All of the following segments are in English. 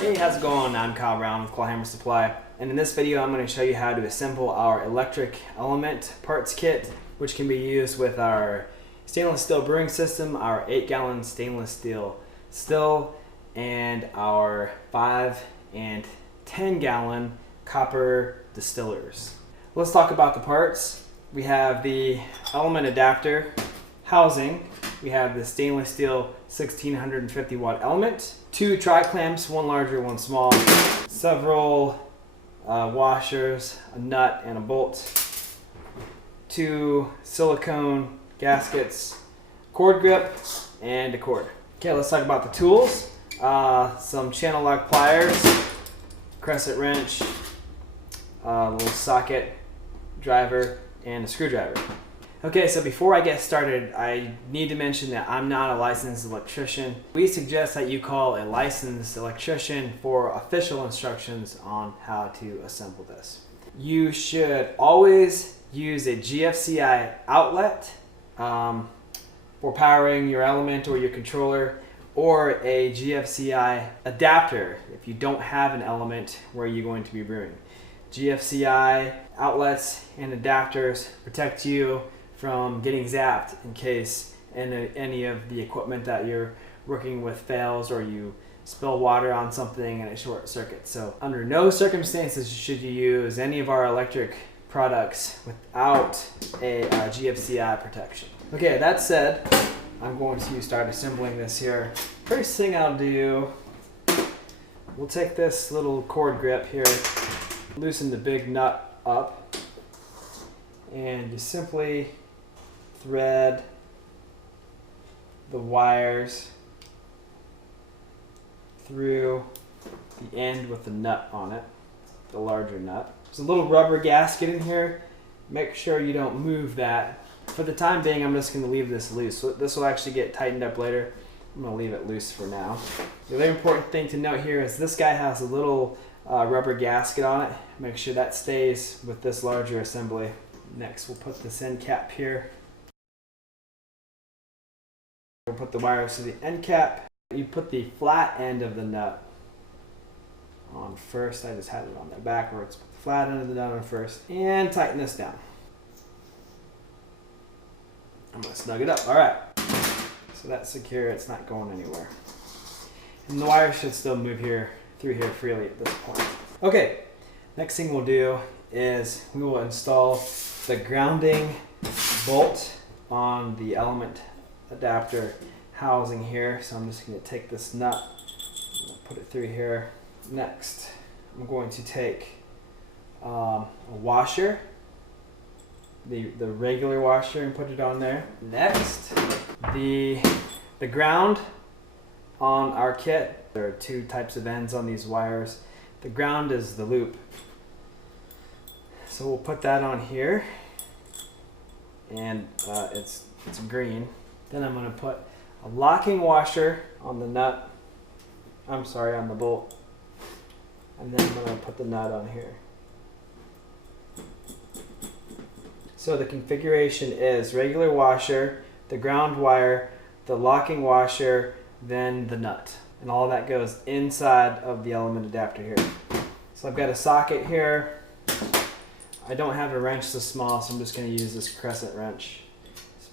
Hey, how's it going? I'm Kyle Brown with Clawhammer Supply, and in this video I'm going to show you how to assemble our electric element parts kit, which can be used with our stainless steel brewing system, our 8-gallon stainless steel still, and our 5 and 10-gallon copper distillers. Let's talk about the parts. We have the element adapter housing. We have the stainless steel 1650 watt element, 2 tri-clamps, one larger, one small, several washers, a nut and a bolt, 2 silicone gaskets, cord grip, and a cord. Okay, let's talk about the tools. Some channel lock pliers, crescent wrench, a little socket driver, and a screwdriver. Okay, so before I get started, I need to mention that I'm not a licensed electrician. We suggest that you call a licensed electrician for official instructions on how to assemble this. You should always use a GFCI outlet for powering your element or your controller, or a GFCI adapter if you don't have an element where you're going to be brewing. GFCI outlets and adapters protect you from getting zapped in case any of the equipment that you're working with fails or you spill water on something and it short circuits. So under no circumstances should you use any of our electric products without a GFCI protection. Okay, that said, I'm going to start assembling this here. First thing I'll do, we'll take this little cord grip here, loosen the big nut up, and you simply thread the wires through the end with the nut on it, the larger nut. There's a little rubber gasket in here. Make sure you don't move that. For the time being, I'm just going to leave this loose. So this will actually get tightened up later. I'm going to leave it loose for now. The other important thing to note here is this guy has a little rubber gasket on it. Make sure that stays with this larger assembly. Next, we'll put this end cap here. We'll put the wires to the end cap. You put the flat end of the nut on first. I just had it on there backwards. Put the flat end of the nut on first and tighten this down. I'm going to snug it up. All right. So that's secure. It's not going anywhere. And the wires should still move through here freely at this point. Okay. Next thing we'll do is we will install the grounding bolt on the element adapter housing here. So I'm just going to take this nut, put it through here. Next, I'm going to take a washer, the regular washer, and put it on there. Next, the ground on our kit. There are 2 types of ends on these wires. The ground is the loop. So we'll put that on here, and it's green. Then I'm going to put a locking washer on the nut. I'm sorry, on the bolt. And then I'm going to put the nut on here. So the configuration is regular washer, the ground wire, the locking washer, then the nut. And all of that goes inside of the element adapter here. So I've got a socket here. I don't have a wrench this small, so I'm just going to use this crescent wrench.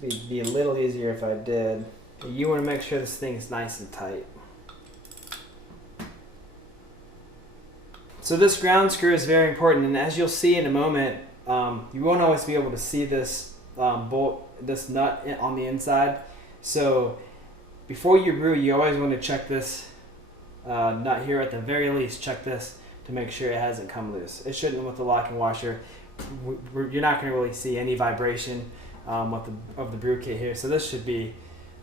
This would be a little easier if I did. But you want to make sure this thing is nice and tight. So this ground screw is very important, and as you'll see in a moment, you won't always be able to see this bolt, this nut on the inside. So before you brew, you always want to check this nut here. At the very least, check this to make sure it hasn't come loose. It shouldn't with the locking washer. You're not going to really see any vibration of the brew kit here. So this should be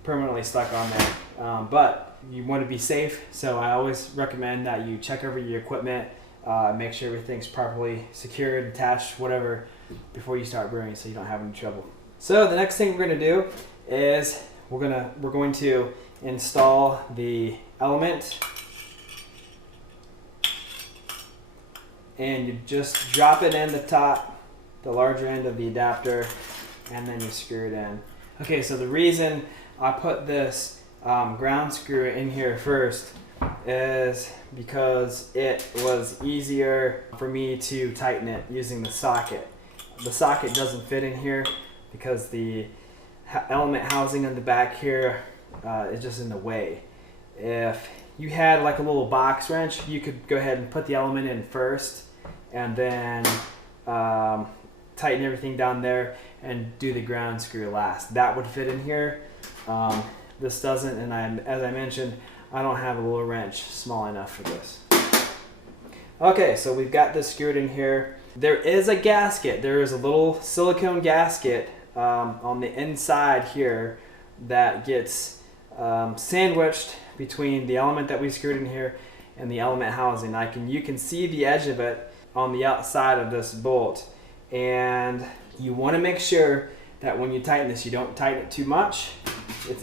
permanently stuck on there. But you want to be safe, so I always recommend that you check over your equipment, make sure everything's properly secured, attached, whatever, before you start brewing so you don't have any trouble. So the next thing we're going to do is we're going to install the element, and you just drop it in the top, the larger end of the adapter, and then you screw it in. Okay, so the reason I put this ground screw in here first is because it was easier for me to tighten it using the socket. The socket doesn't fit in here because the element housing on the back here is just in the way. If you had like a little box wrench, you could go ahead and put the element in first and then tighten everything down there and do the ground screw last. That would fit in here. This doesn't, and as I mentioned, I don't have a little wrench small enough for this. Okay, so we've got this screwed in here. There is a gasket. There is a little silicone gasket on the inside here that gets sandwiched between the element that we screwed in here and the element housing. You can see the edge of it on the outside of this bolt, and you want to make sure that when you tighten this, you don't tighten it too much.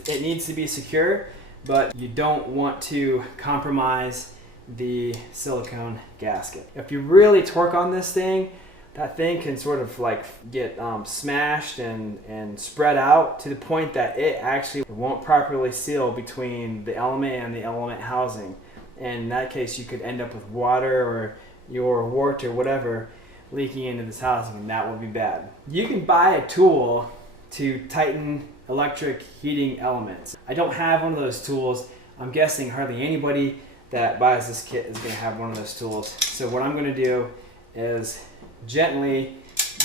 It needs to be secure, but you don't want to compromise the silicone gasket. If you really torque on this thing, that thing can sort of like get smashed and spread out to the point that it actually won't properly seal between the element and the element housing. And in that case, you could end up with water or your wart or whatever leaking into this housing, and that would be bad. You can buy a tool to tighten electric heating elements. I don't have one of those tools. I'm guessing hardly anybody that buys this kit is going to have one of those tools. So what I'm going to do is gently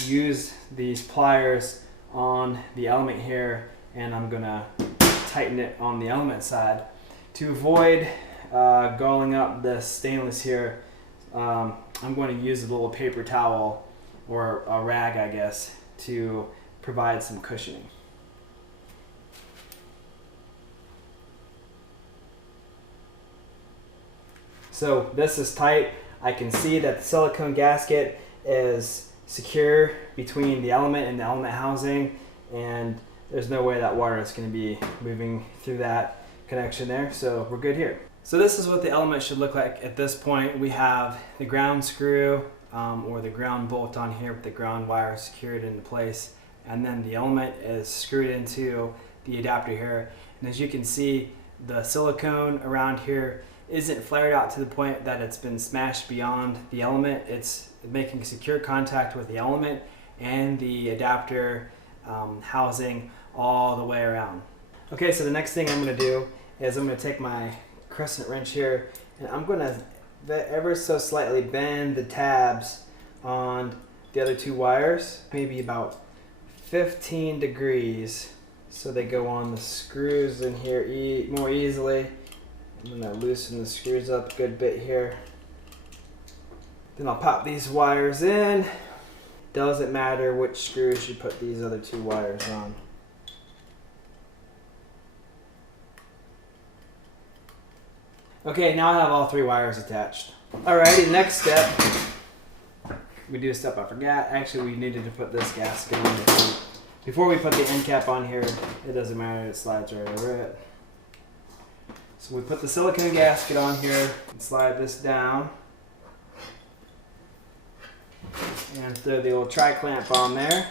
use these pliers on the element here, and I'm going to tighten it on the element side. To avoid galling up the stainless here, I'm going to use a little paper towel or a rag, I guess, to provide some cushioning. So this is tight. I can see that the silicone gasket is secure between the element and the element housing, and there's no way that water is going to be moving through that connection there, so we're good here. So this is what the element should look like at this point. We have the ground screw or the ground bolt on here with the ground wire secured into place, and then the element is screwed into the adapter here. And as you can see, the silicone around here isn't flared out to the point that it's been smashed beyond the element. It's making secure contact with the element and the adapter housing all the way around. Okay, so the next thing I'm going to do is I'm going to take my crescent wrench here, and I'm going to ever so slightly bend the tabs on the other two wires, maybe about 15 degrees, so they go on the screws in here more easily. I'm going to loosen the screws up a good bit here. Then I'll pop these wires in. Doesn't matter which screws you put these other two wires on. Okay, now I have all three wires attached. Alrighty, next step. We do a step I forgot. Actually, we needed to put this gasket on before we put the end cap on here. It doesn't matter, it slides right over it. So we put the silicone gasket on here and slide this down. And throw the old tri-clamp on there.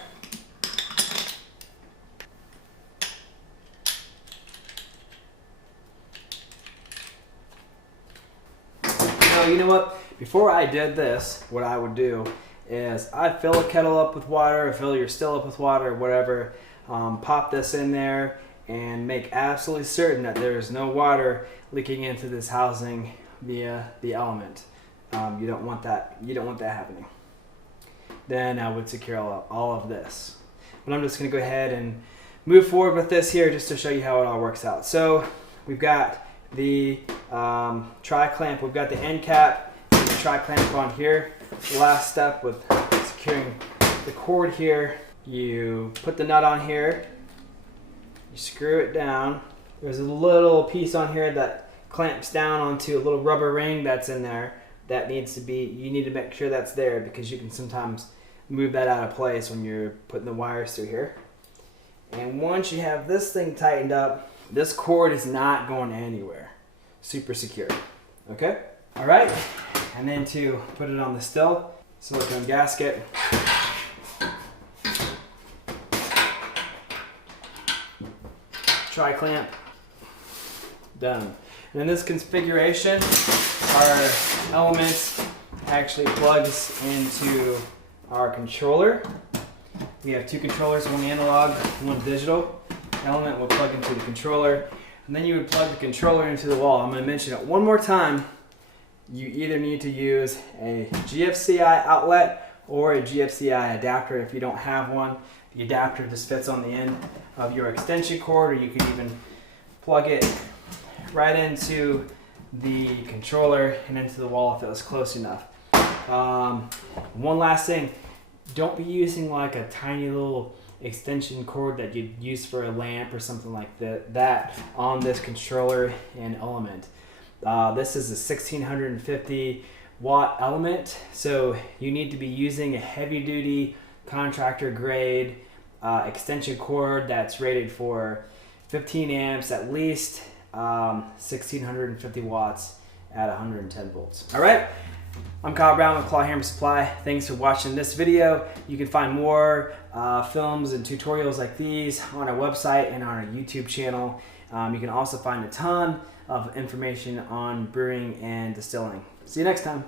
So you know what? Before I did this, what I would do is I'd fill a kettle up with water, or fill your still up with water, or whatever. Pop this in there and make absolutely certain that there is no water leaking into this housing via the element. You don't want that. You don't want that happening. Then I would secure all of this. But I'm just going to go ahead and move forward with this here just to show you how it all works out. So we've got the tri-clamp, we've got the end cap, and the tri-clamp on here. The last step with securing the cord here, you put the nut on here, you screw it down. There's a little piece on here that clamps down onto a little rubber ring that's in there. That needs to be, you need to make sure that's there because you can sometimes move that out of place when you're putting the wires through here. And once you have this thing tightened up, this cord is not going anywhere. Super secure. Okay? All right. And then to put it on the still, silicone gasket. Tri-clamp. done. And in this configuration, our element actually plugs into our controller. We have two controllers, one analog, one digital. The element will plug into the controller, and then you would plug the controller into the wall. I'm going to mention it one more time. You either need to use a GFCI outlet or a GFCI adapter if you don't have one. The adapter just fits on the end of your extension cord, or you can even plug it right into the controller and into the wall if it was close enough. One last thing, don't be using like a tiny little extension cord that you'd use for a lamp or something like that on this controller and element. This is a 1650 watt element, so you need to be using a heavy duty contractor grade extension cord that's rated for 15 amps, at least 1650 watts at 110 volts. All right, I'm Kyle Brown with Clawhammer Supply. Thanks for watching this video. You can find more films and tutorials like these on our website and on our YouTube channel. You can also find a ton of information on brewing and distilling. See you next time.